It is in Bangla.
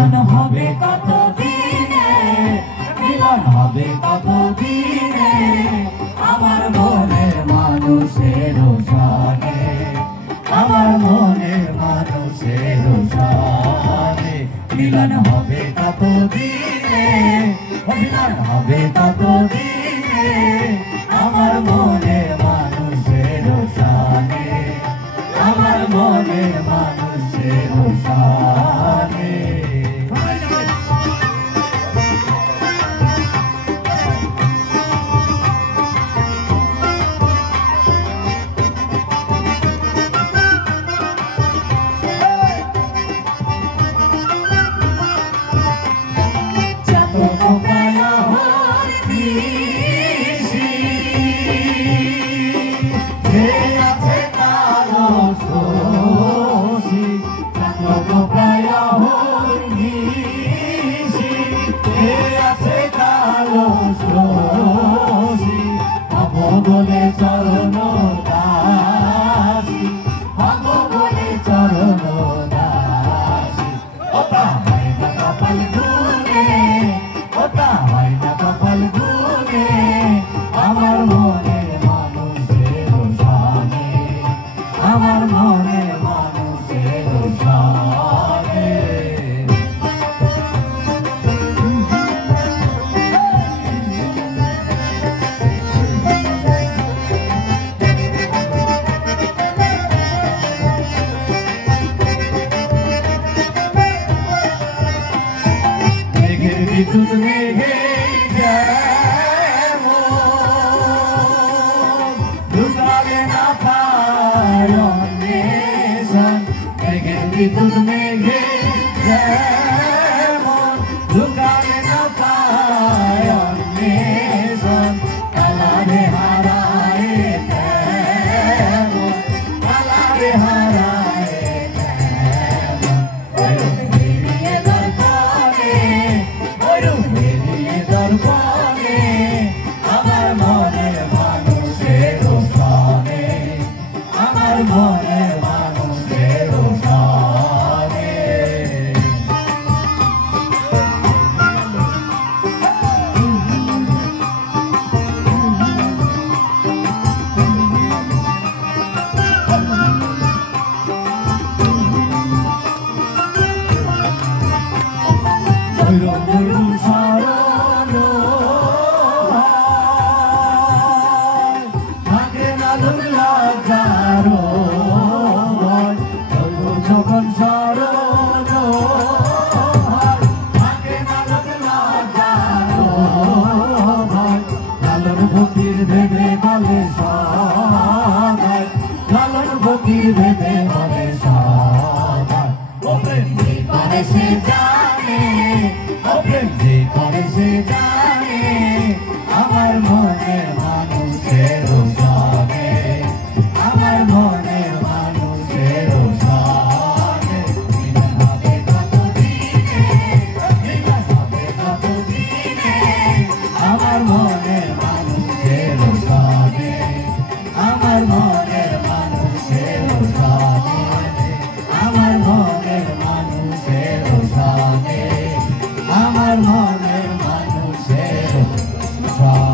মিলন হবে কত দিনে, মিলন হবে কত দিনে আমার মনের মানুষের সাথে, আমার মনের মানুষের সাথে মিলন হবে কত দিনে, মিলন হবে কত দিনে আমার মনের মানুষের সাথে, আমার মনের মানুষের সাথে। বলে চরণ দাসী, ভাব বলে চরণ দাসী, ওটা হয় না কপাল গুনে, ওটা হয় না কপাল গুনে আমার মনের মানুষের সামনে, আমার মনের মানুষের সামনে। বিদ্যুৎ মেঘে ঢুকাবে না পায় অন্বেষণ, মেঘের বিদ্যুৎ মেঘে ঢুকাবে না পায় অন্বেষণ, কালারে হারায় তেমন, কালারে হারায় আমার মনের মানুষের সামনে, আমার মনের মানুষের সামনে। যখন শরণ থাকে না ভয়, লালন ফকির ভেবে বলে সবাই, লালন ফকির ভেবে বলে সবাই, ও প্রেম যে করে সে জানে, ও প্রেম যে করে সে জানে আমার মনের মানুষের সাথে, আমার মনের মানুষের সাথে মিলন হবে কত দিনে, মিলন হবে কত দিনে আমার মনের মানুষের সাথে, আমার মনের মানুষের সাথে, আমার মনের মানুষের সাথে, আমার মনের মানুষের সাথে।